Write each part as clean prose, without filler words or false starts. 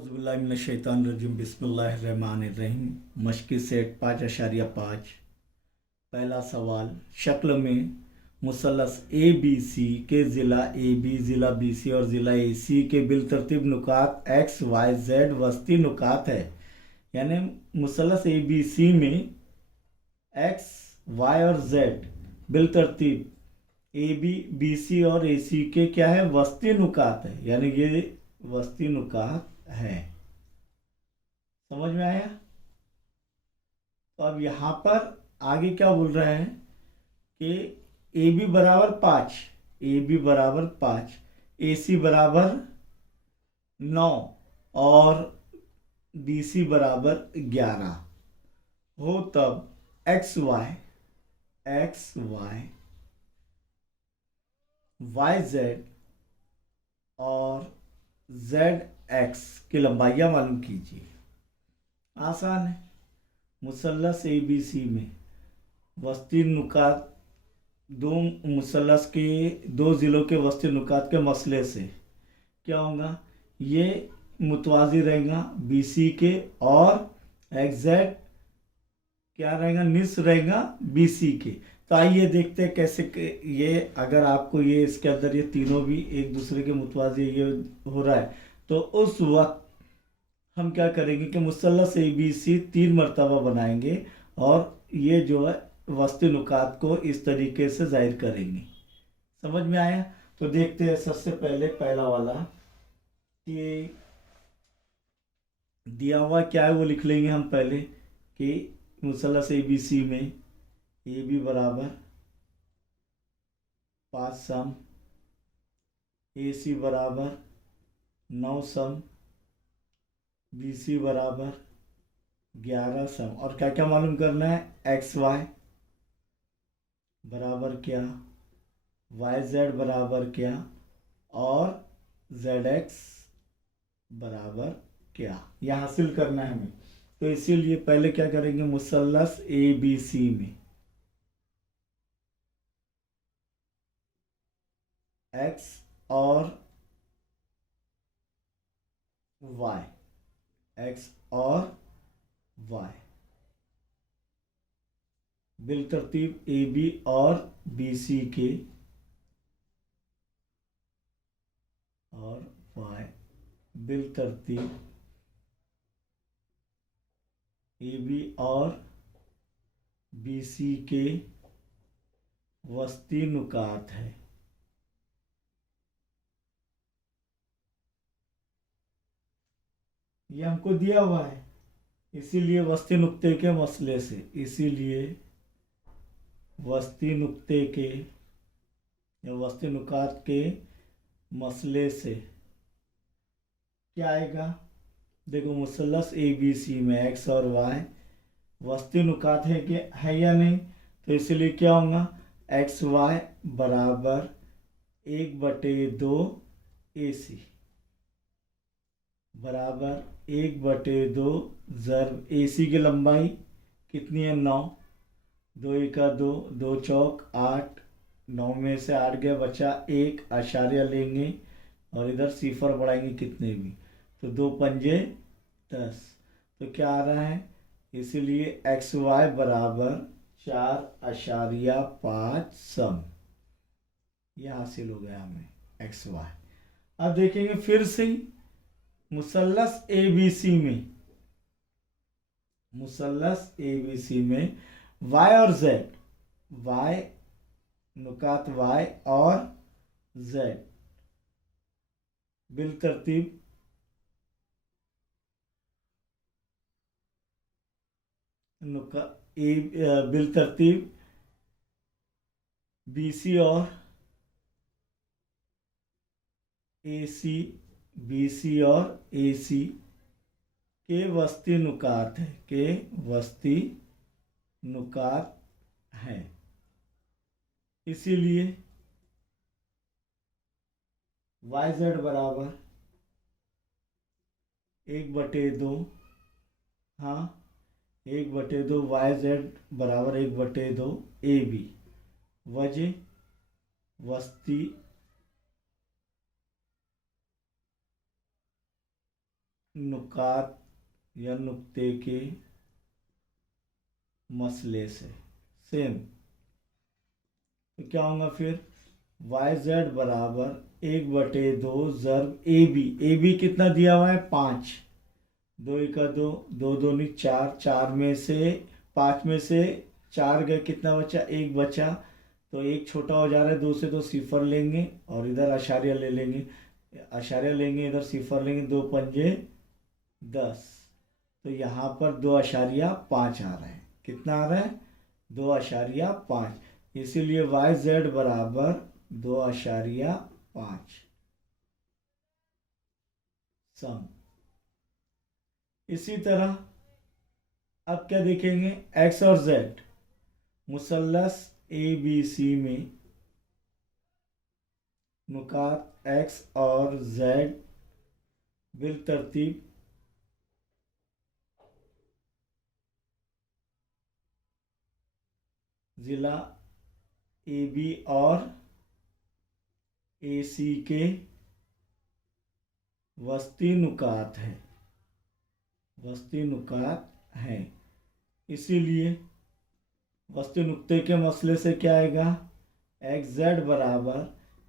औज़ुबिल्लाहिमिनश्शैतानिर्रजीम बिस्मिल्लाहिर्रहमानिर्रहीम। मश्क़ी सेट 5.5। पहला सवाल, शक्ल में मुसल्लस ए बी सी के ज़िला ए बी, ज़िला बी सी और ज़िला ए सी के बिलतरतीब नुकात एक्स वाई जेड वस्ती नुकात है। यानी मुसल्लस ए बी सी में एक्स वाई और जेड बिलतरतीब ए बी बी सी और ए सी के क्या है, वस्ती नुकात है। यानी ये वस्ती नुकात है। समझ में आया? तो अब यहां पर आगे क्या बोल रहे हैं कि ए बी बराबर 5, ए बी बराबर 5, ए सी बराबर 9 और बी सी बराबर 11 हो, तब एक्स वाई वाई जेड और जेड एक्स की लंबाइयां मालूम कीजिए। आसान है। मुसल्लस ए बी सी में वस्ती नुकात, दो मुसल्लस के दो ज़िलों के वस्ती नुकात के मसले से क्या होगा, ये मुतवाज़ी रहेगा बी सी के और एक्जेड क्या रहेगा, निस्फ रहेगा बी सी के। तो आइए देखते हैं कैसे ये, अगर आपको ये इसके अंदर ये तीनों भी एक दूसरे के मुतवाज़ी ये हो रहा है, तो उस वक्त हम क्या करेंगे कि मुसल्लस ए बी सी 3 मरतबा बनाएंगे और ये जो है वस्ती नुकात को इस तरीके से जाहिर करेंगे। समझ में आया? तो देखते हैं। सबसे पहले पहला वाला, कि दिया हुआ क्या है वो लिख लेंगे हम पहले, कि मुसल्लस ए बी सी में ए बी बराबर 5 सम, ए सी बराबर 9 सम, बी सी बराबर 11 सम। और क्या क्या मालूम करना है, एक्स वाई बराबर क्या, वाई जेड बराबर क्या और जेड एक्स बराबर क्या, यह हासिल करना है हमें। तो इसीलिए पहले क्या करेंगे, मुसल्लस ए बी सी में एक्स और वाई, एक्स और वाई बिलतरतीब ए बी और बी सी के, और वाई बिलतरतीब ए बी और बी सी के वस्ती नुकात है। ये हमको दिया हुआ है, इसीलिए वस्ती नुक्ते के मसले से, इसीलिए वस्ती नुक्ते के या वस्ती नुकात के मसले से क्या आएगा, देखो मुसल्लस ए बी सी में एक्स और वाई वस्ती नुकात है कि है या नहीं, तो इसलिए क्या होगा, एक्स वाई बराबर 1/2 ए सी बराबर 1/2 ज़र्ब ए सी की लंबाई कितनी है, 9, 2 एका 2, 2 चौक 8, 9 में से 8 गया, बचा 1, आशार्य लेंगे और इधर सिफर बढ़ाएंगे कितने भी, तो 2 पंजे 10। तो क्या आ रहा है, इसीलिए एक्स वाई बराबर 4.5 सम, यह हासिल हो गया हमें एक्स वाई। अब देखेंगे फिर से मुसल्लस ए बी सी में, मुसल्लस ए बी सी में वाई और जेड, वाई नुकात वाई और जेड बिलतरतीब नुका ए बिलतरतीब बी सी और ए सी, बी सी और ए सी के वस्ती नुकात है, के वस्ती नुकात है। इसीलिए वाई जेड बराबर 1/2, हाँ 1/2 वाई जेड बराबर 1/2 ए बी, वजह वस्ती नुकात या नुक्ते के मसले से। सेम, तो क्या होगा फिर, वाई जेड बराबर 1/2 ज़र्ब ए बी। ए बी कितना दिया हुआ है, 5। 2 का 2, 2 दूनी 4, 4 में से 5 में से 4 गए, कितना बचा, 1 बचा। तो 1 छोटा हो जा रहा है, 2 से तो सिफर लेंगे और इधर आशार्य ले लेंगे, आशार्य लेंगे, इधर सिफर लेंगे, 2 पंजे 10। तो यहाँ पर 2.5 आ रहा है। कितना आ रहा है, 2.5। इसीलिए वाई जेड बराबर 2.5 सम। इसी तरह अब क्या देखेंगे, एक्स और जेड मुसल्लस ए बी सी में नुकात एक्स और जेड बिल तरतीब ज़िला ए बी और ए सी के वस्ती नुकात है, वस्ती नुकात हैं। इसीलिए वस्ती नुक्ते के मसले से क्या आएगा, एक्स जेड बराबर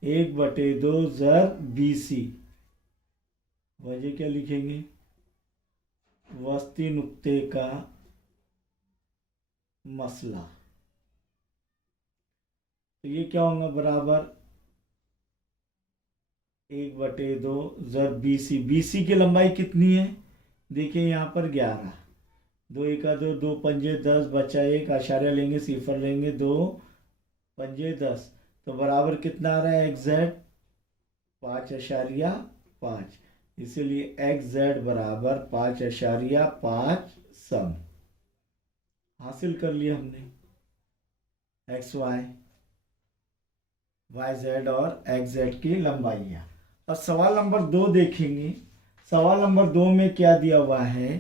1/2 ज़र बी सी। वजह क्या लिखेंगे, वस्ती नुक्ते का मसला। तो ये क्या होगा, बराबर 1/2 ज़र बी सी। बी सी की लंबाई कितनी है, देखिए यहाँ पर 11। 2 का 2, 2 पंजे 10, बचा 1, आशार्य लेंगे, सिफर लेंगे, 2 पंजे 10। तो बराबर कितना आ रहा है, एक्स जेड 5.5। इसीलिए एक्स जेड बराबर 5.5 सम। हासिल कर लिया हमने एक्स वाई, वाई जेड और एक्स जेड की लंबाइयाँ। और सवाल नंबर 2 देखेंगे। सवाल नंबर 2 में क्या दिया हुआ है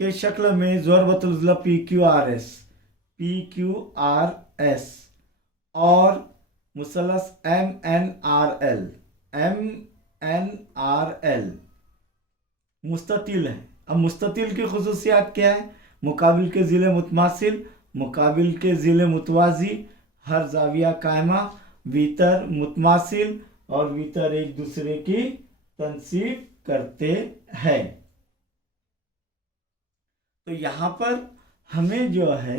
कि शक्ल में ज़रबतुल P Q R S, P Q R S और मुसलस M N R L, M N R L मुस्ततिल है। अब मुस्ततिल की खुसूसियात क्या है, मुकाबिल के ज़िले मुतमासिल, मुकाबिल के ज़िले मुतवाजी, हर जाविया कायमा, वीतर मुतमासिल और वीतर एक दूसरे की तनसीब करते हैं। तो यहाँ पर हमें जो है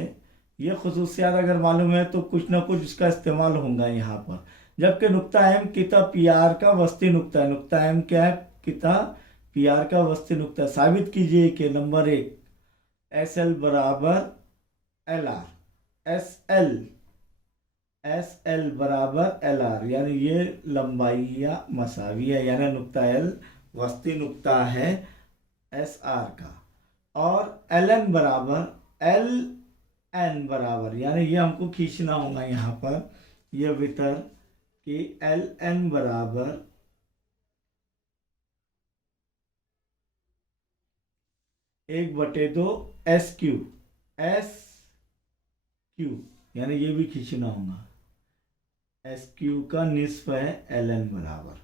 ये खुसूसियात अगर मालूम है तो कुछ ना कुछ इसका इस्तेमाल होगा यहाँ पर। जबकि नुक्ता एम किता पी आर का वस्ती नुक्ता है। नुक्ता एम क्या है, किता पी आर का वस्ती नुक्ता। साबित कीजिए कि नंबर 1 एस एल बराबर एल आर, एस एल बराबर एल आर, यानी ये लंबाइयाँ मसावी है, यानी नुक्ता एल वस्ती नुक्ता है एस आर का। और एल एन बराबर एल एन बराबर, यानी ये हमको खींचना होगा यहाँ पर ये वितर कि एल एन बराबर 1/2 एस क्यू, एस क्यू, यानी ये भी खींचना होगा। एस क्यू का निस्फ है एल एन बराबर।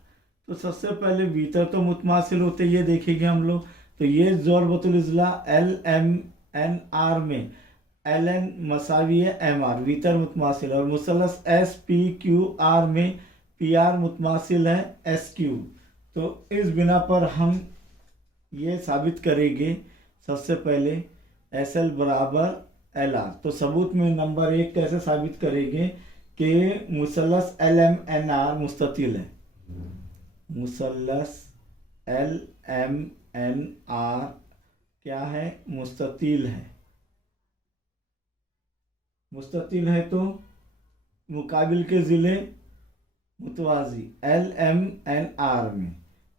तो सबसे पहले भीतर तो मुतमासिल होते ये देखेंगे हम लोग। तो ये ज़रबतुल इज़ला एल एम एन आर में एल एन मसावी है एम आर, भीतर मुतमासिल, और मुसलस एस पी क्यू आर में पी आर मुतमासिल है एस क्यू। तो इस बिना पर हम ये साबित करेंगे सबसे पहले एस एल बराबर एल आर। तो सबूत में नंबर 1 कैसे साबित करेंगे कि मुसलस एल एम एन आर मुस्ततिल है। मुसलस एल एम एन आर क्या है, मुस्ततिल है। मुस्ततिल है तो मुकाबिल के ज़िले मुतवाजी एल एम एन आर में।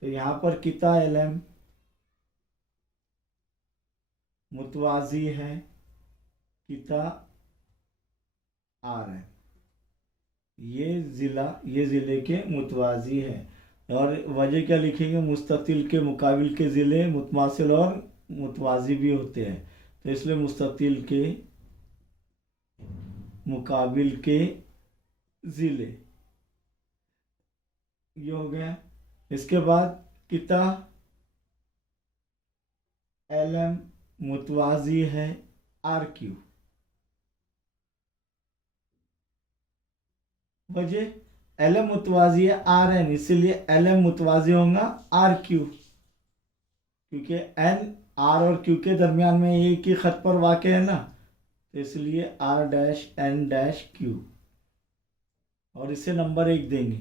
तो यहाँ पर किता एल एम मुतवाजी है किता आर है, ये ज़िले के मुतवाजी है। और वजह क्या लिखेंगे, मुस्ततिल के मुकाबिल के ज़िले मुतमासिल और मुतवाजी भी होते हैं, तो इसलिए मुस्ततिल के मुकाबिल के ज़िले ये हो गया। इसके बाद किता एल एम मुतवाजी है आर क्यू। वजह एल एम मुतवाजी है आर एन, इसीलिए एल एम मुतवाजी होगा आर क्यू, क्योंकि एन आर और क्यू के दरमियान में एक ही खत पर वाक़ है ना, तो इसलिए R dash N dash Q, और इसे नंबर 1 देंगे।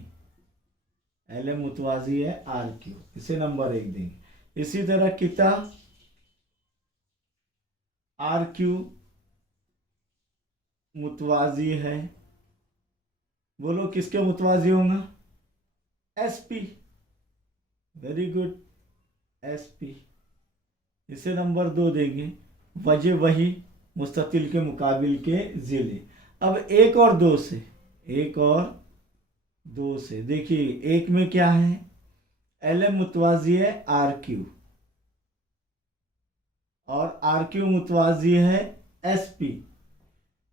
एल एम मुतवाजी है आर क्यू, इसे नंबर 1 देंगे। इसी तरह किता आर क्यू मुतवाजी है, बोलो किसके मुतवाजी होगा? S P. Very good, S P, इसे नंबर 2 देंगे। वजह वही, मुस्ततिल के मुकाबिल के ज़िले। अब एक और दो से देखिए, एक में क्या है? एल एम मुतवाजी है आर क्यू और आर क्यू मुतवाजी है एस पी,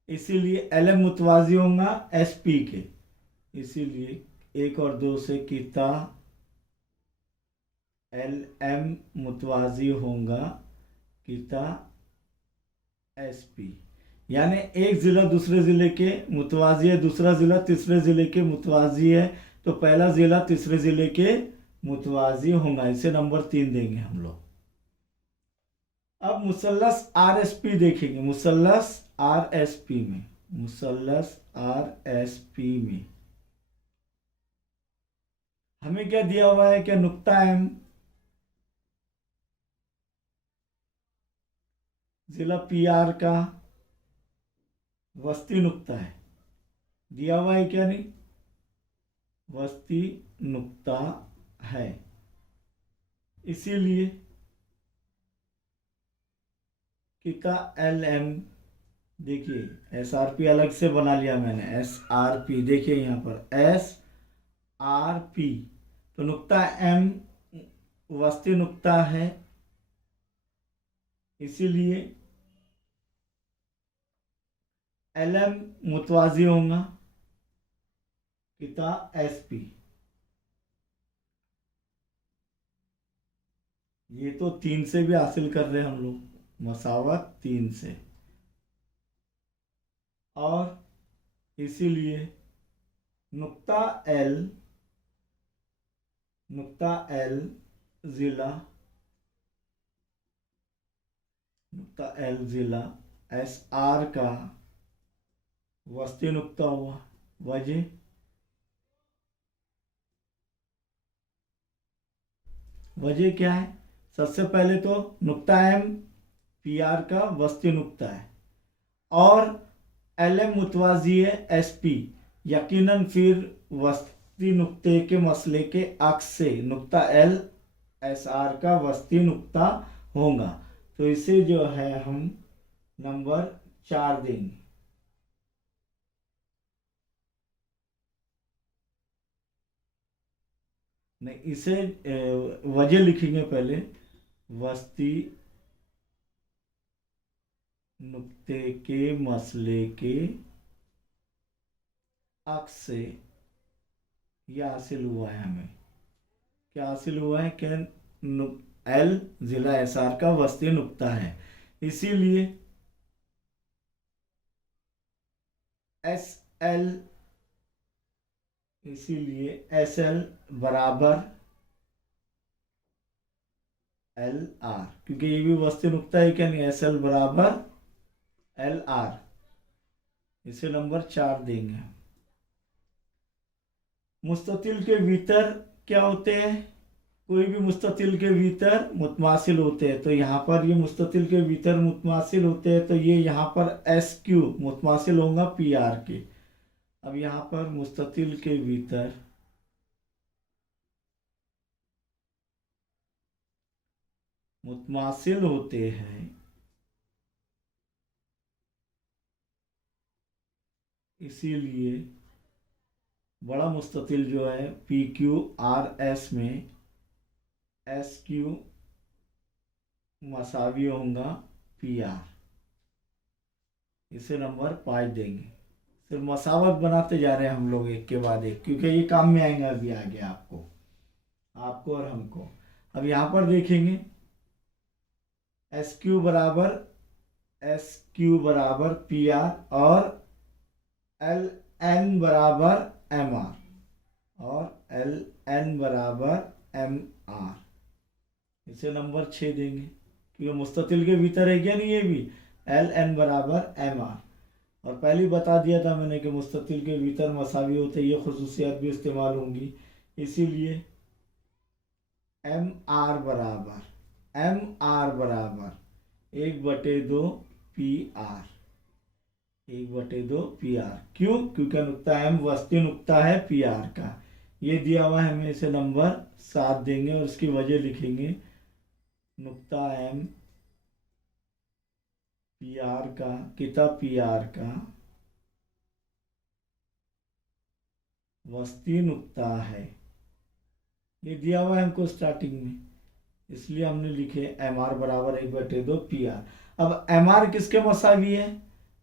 इसीलिए एल एम मुतवाजी होगा एस पी के, इसीलिए 1 और 2 से किता एल एम मुतवाजी होगा किता एस पी। यानी एक ज़िला दूसरे ज़िले के मुतवाजी है, दूसरा ज़िला तीसरे ज़िले के मुतवाजी है, तो पहला ज़िला तीसरे ज़िले के मुतवाजी होगा, इसे नंबर 3 देंगे हम लोग। अब मुसल्लस आर एस पी देखेंगे। मुसल्लस आर एस पी में हमें क्या दिया हुआ है? क्या नुक्ता एम जिला पी आर का वस्ती नुक्ता है, दिया हुआ है क्या? नहीं, वस्ती नुक्ता है, इसीलिए किता एल एम, देखिए एस आर पी अलग से बना लिया मैंने, एस आर पी, देखिए यहाँ पर एस आर पी, तो नुक्ता एम वस्ती नुक्ता है, इसीलिए एल एम मुतवाजी होगा किता एस पी। ये तो 3 से भी हासिल कर रहे हैं हम लोग, मसावत 3 से, और इसीलिए नुक्ता एल ज़िला एस आर का वस्ती नुक्ता हुआ। वजह क्या है? सबसे पहले तो नुक्ता एम पी आर का वस्ती नुक्ता है और एल एम मुतवाजी है एस पी, यकीनन फिर वस्ती नुक्ते के मसले के अक्स से नुक्ता एल एस आर का वस्ती नुक्ता होगा, तो इसे जो है हम नंबर 4 देंगे। नहीं, इसे वजह लिखेंगे पहले, वस्ती नुक्ते के मसले के अक्स से यह हासिल हुआ है। हमें क्या हासिल हुआ है? कि एल जिला एस आर का वस्ती नुक्ता है, इसीलिए एस एल बराबर एल आर, क्योंकि ये भी वस्ती नुक्ता है क्या? नहीं, एस एल बराबर एल आर, इसे नंबर 4 देंगे। मुस्ततिल के भीतर क्या होते हैं? कोई भी मुस्ततिल के भीतर मुतमासिल होते हैं, तो यहाँ पर ये मुस्ततिल के भीतर मुतमासिल होते हैं, तो ये यहाँ पर एस क्यू मुतमासिल होगा पी आर के। अब यहाँ पर मुस्ततिल के भीतर मुतमासिल होते हैं, इसीलिए बड़ा मुस्ततिल जो है पी क्यू आर एस में एस क्यू मसावी होगा पी आर, इसे नंबर 5 देंगे। सिर्फ मसावत बनाते जा रहे हैं हम लोग एक के बाद एक, क्योंकि ये काम में आएंगे अभी आगे आपको और हमको। अब यहाँ पर देखेंगे एस क्यू बराबर पी आर और एल एन बराबर एम आर और एल एन बराबर एम आर। इसे नंबर 6 देंगे क्योंकि मुस्ततिल के भीतर है क्या नहीं, ये भी एल एन बराबर एम आर। और पहले ही बता दिया था मैंने कि मुस्ततिल के भीतर मसावी होते, ये खुसूसियात भी इस्तेमाल होंगी। इसीलिए एम आर बराबर 1/2 पी आर, 1/2 पी आर। क्यों? क्योंकि नुक्ता एम वस्ती नुक्ता है पी आर का। ये दिया हुआ है, हमें इसे नंबर 7 देंगे और इसकी वजह लिखेंगे। नुक्ता एम पी आर का, किताब पी आर का वस्ती नुक्ता है। ये दिया हुआ है हमको स्टार्टिंग में, इसलिए हमने लिखे एम आर बराबर 1/2 पी आर। अब एम आर किसके मसावी है?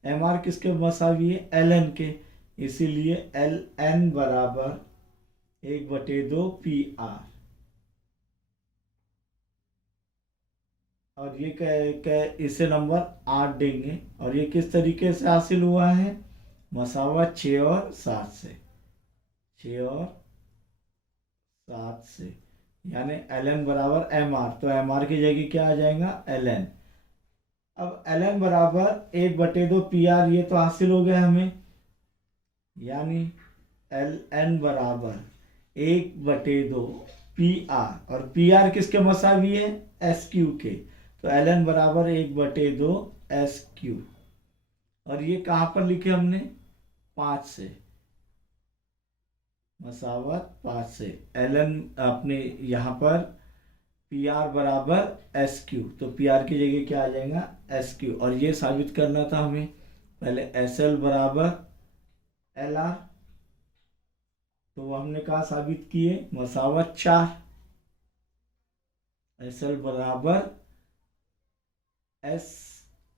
एम आर किसके मसावी है? एल एन के। इसीलिए एल एन बराबर 1/2 पी आर। और ये इसे नंबर 8 देंगे। और ये किस तरीके से हासिल हुआ है? मसावत 6 और 7 से, 6 और 7 से, यानी एल एन बराबर एम आर। तो एम आर की जगह क्या आ जाएगा? L N. अब एल एन बराबर 1/2 पी आर, ये तो हासिल हो गया हमें, यानी एल एन बराबर 1/2 पी आर। और पी आर किसके मसावी है? एस क्यू के। तो एल एन बराबर 1/2 एस क्यू। और ये कहाँ पर लिखे हमने? 5 से, मसावत 5 से। एल एन अपने यहाँ पर पी आर बराबर एस क्यू, तो पी आर की जगह क्या आ जाएगा? S Q. और ये साबित करना था हमें, पहले एस एल बराबर एल आर, तो वो हमने कहा साबित किए, मसावत 4। एस एल बराबर एस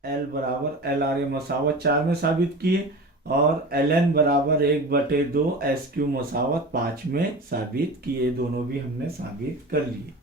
एल बराबर एल आर, ये मसावत 4 में साबित किए। और एल एन बराबर 1/2 एस क्यू मसावत 5 में साबित किए। दोनों भी हमने साबित कर लिए।